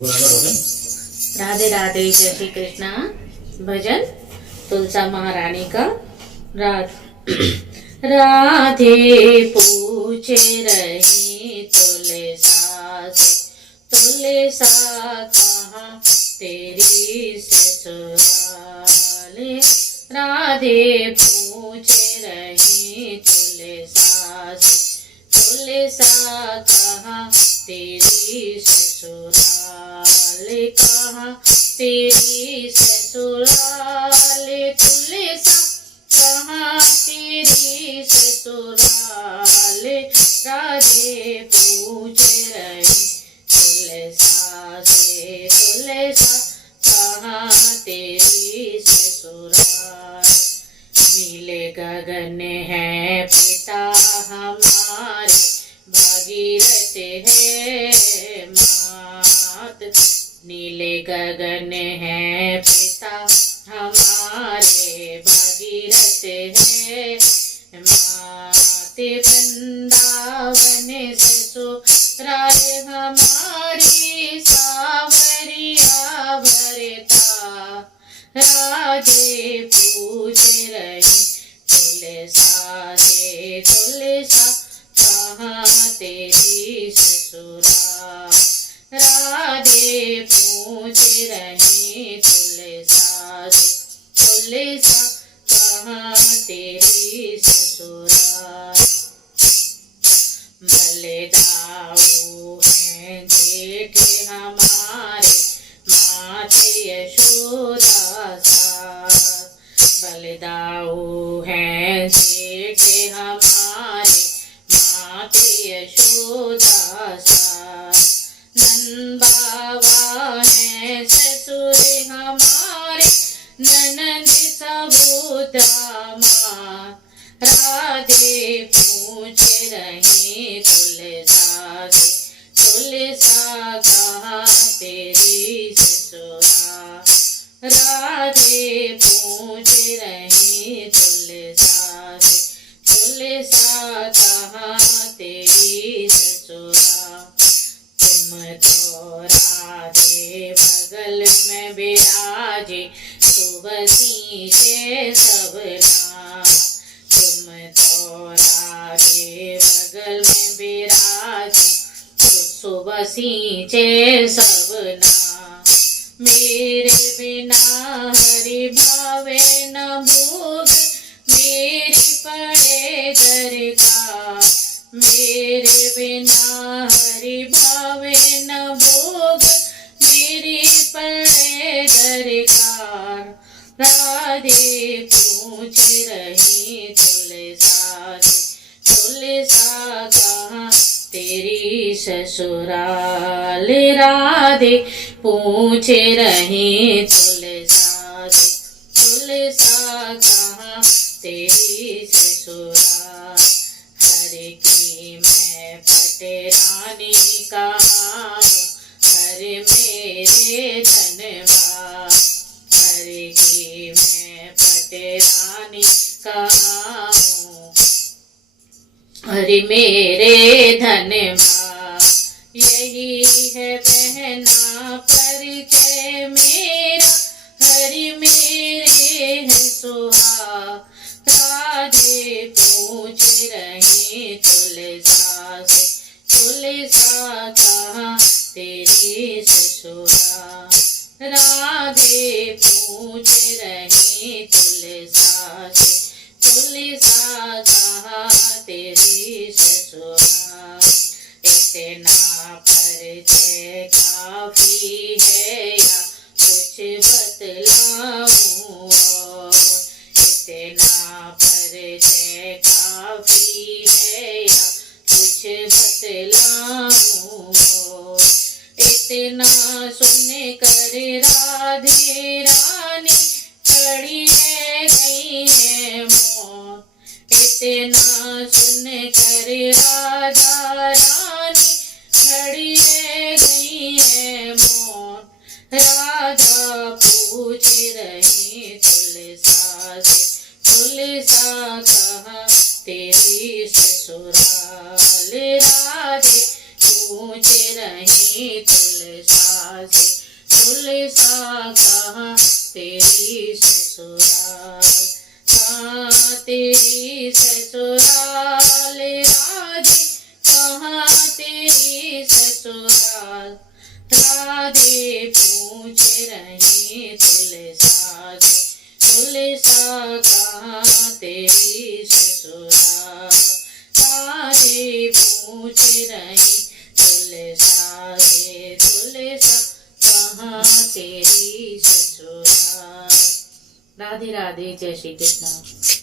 राधे राधे, जय श्री कृष्णा। भजन तुलसा महारानी का। राधे पूछे रही तुलसा से, तुलसा कहाँ तेरी ससुराल। राधे पूछे रही तुलसा से, तुलसा कहाँ तेरी ससुराल। कहाँ तेरी ससुराल, तुलसा कहाँ तेरी ससुराल। राधे पूछ रही तुलसा से, तुलसा कहाँ तेरी ससुराल। नीले गगन है पिता हमारे, भागीरथ है मात। नीले गगन है पिता हमारे, भागीरथ है मात। वृंदावन ससुराल हमारी, सावरिया भरता। राधे पूछ रही तुलसा से, तुलसा कहाँ तेरी ससुराल। राधे पूछ रही तुलसा से, तुलसा कहाँ तेरी ससुराल। बलदाऊ हैं जेठ हमारे, माते यशोदा सास। बलदाऊ हैं जेठ हमारे, माते यशोदा सास। नंद बाबा हैं ससुर हमारे, ननद सबूता। राधे पूछ रही तुलसा से, तुलसा कहाँ तेरी ससुराल। राधे पूछ रही तुलसा से, तुलसा कहाँ तेरी ससुराल। तुम तो राधे बगल में बिराजे, सुबसी से सबना। तुम तो राधे बगल में बिराजे, सुबसी से सबना। मेरे बिना हरि भावे न भोग, मेरी पड़े घर का। मेरे बिना हरि भावे न भोग, मेरी पड़े दरकार। राधे पूछ रही तुलसा से, तुलसा कहाँ तेरी ससुराल। राधे पूछ रही तुलसा से, तुलसा कहाँ तेरी ससुराल। हर की मैं पटरानी कहाँ हूँ, हर मेरे धनबाद। हर की मैं पटरानी कहाँ हूँ, हर मेरे धनबाद। यही है बहना परिचय मेरा, हरि मेरे है सुहाग। राधे पूछ रही तुलसा से, तुलसा कहाँ तेरी ससुराल। राधे पूछ रही तुलसा से, तुलसा कहाँ तेरी ससुराल। इतना परिचय काफी है या कुछ बतलाऊं और। इतना परिचय काफी है या कुछ बतलाऊं और। इतना सुन कर राधे रानी खड़ी रह गई है मौन। इतना सुन कर राधा रानी खड़ी रह गई है मौन। राधा पूछ रही तुलसा से, तुलसा कहाँ तेरी ससुराल। राधे पूछे रही तुलसा से, तुलसा कहाँ तेरी ससुराल, कहाँ तेरी ससुराल राधे, कहाँ तेरी ससुराल। राधे पूछ रही तुलसा से, तुलसा कहाँ तेरी ससुराल। राधे पूछ रही तुलसा से, तुलसा कहाँ तेरी ससुराल। राधे राधे, जय श्री कृष्ण।